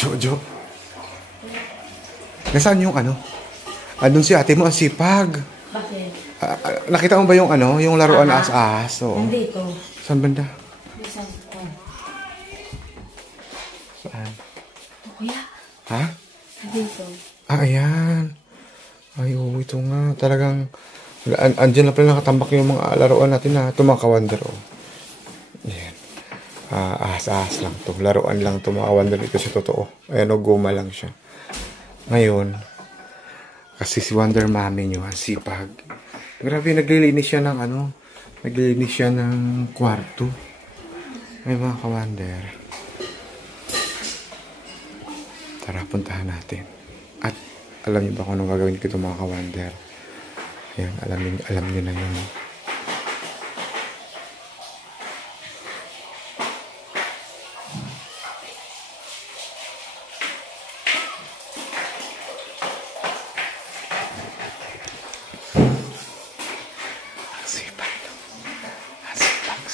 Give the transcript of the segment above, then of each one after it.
Jojo. Nasaan yung ano? Andun si ate mo, ang sipag. Bakit? Nakita mo ba yung ano? Yung laruan as-as? Oo. Nandito. Saan banda? Saan? Saan? Kuya. Ha? Nandito. Ayan. Ay, oo, ito nga. Talagang, andyan na pala nakatambak yung mga laruan natin na ito mga ka-wonder. Oh. Ayan. Ahas-ahas lang to. Laruan lang to mga ka-wonder. Ito sa totoo. Ayan, o, guma lang siya. Ngayon, kasi si Wonder Mommy nyo, ang sipag. Grabe, naglilinis siya ng ano, naglilinis siya ng kwarto. Ay, mga ka-wonder. Tara, puntahan natin. At, alam niyo ba kung anong gagawin ko ito, mga ka-wonder? Ayan, alam niyo na yun.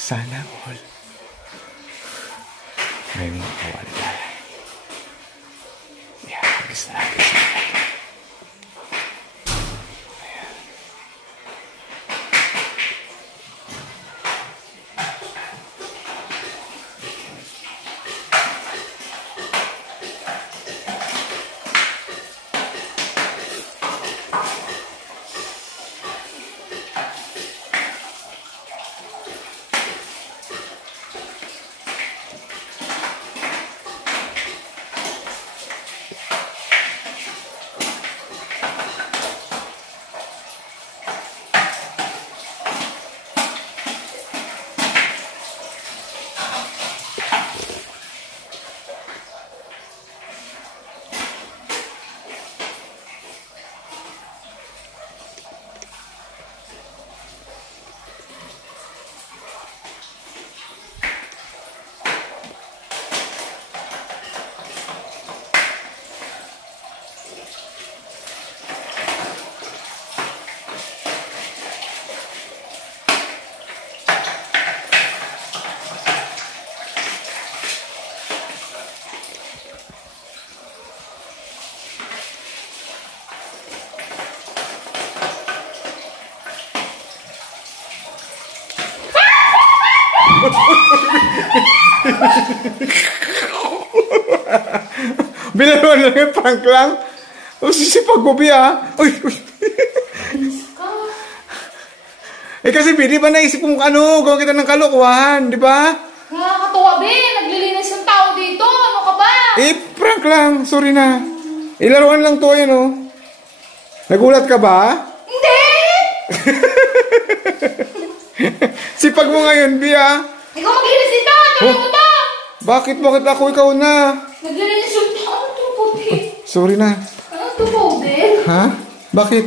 Sana all. May mga kawala. Yan, agis na. Ayan. Binaruan lang yung prank lang. O sisipag mo biya. Uy, uy. Eh kasi di ba naisip kong ano, gawin kita ng kalokohan, di ba? Nakakatuwa, be. Naglilinis yung tao dito. Ano ka ba? Eh, prank lang. Sorry na. Ilaruan lang to, yan oh. Nagulat ka ba? Hindi! Sipag mo ngayon, biya. Ikaw maglinis dito. Tingnan mo to. Bakit? Bakit ako ikaw na? Naglilinis yung tao. Ano to, Pobe? Sorry na. Ano to, Pobe? Ha? Bakit?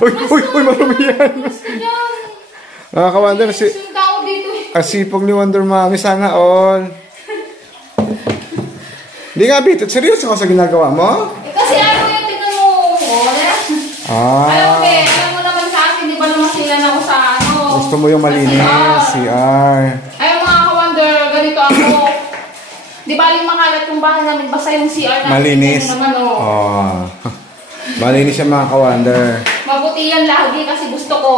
Uy, marumi yan. Nakaka-wonder si... Yung tao dito. Asipag ni Wonder Mommy, sana all. Hindi nga, Bito. Seryoso ka sa ginagawa mo? Eh, kasi ano yung tingnan mo. Alam mo naman sa akin, di ba naman sila na ako sa ano. Gusto mo yung malinis, CR. Ay, mga ka-wonder, ganito ako. Di ba yung makalat yung bahay namin, basta yung CR namin. Malinis. Naman, oh. Malinis yung mga ka-wonder. Mabuti yan lagi kasi gusto ko.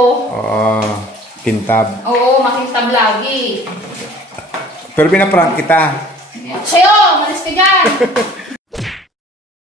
Kintab. Oo, makintab lagi. Pero pinaprank kita. Sa'yo, malis ka dyan.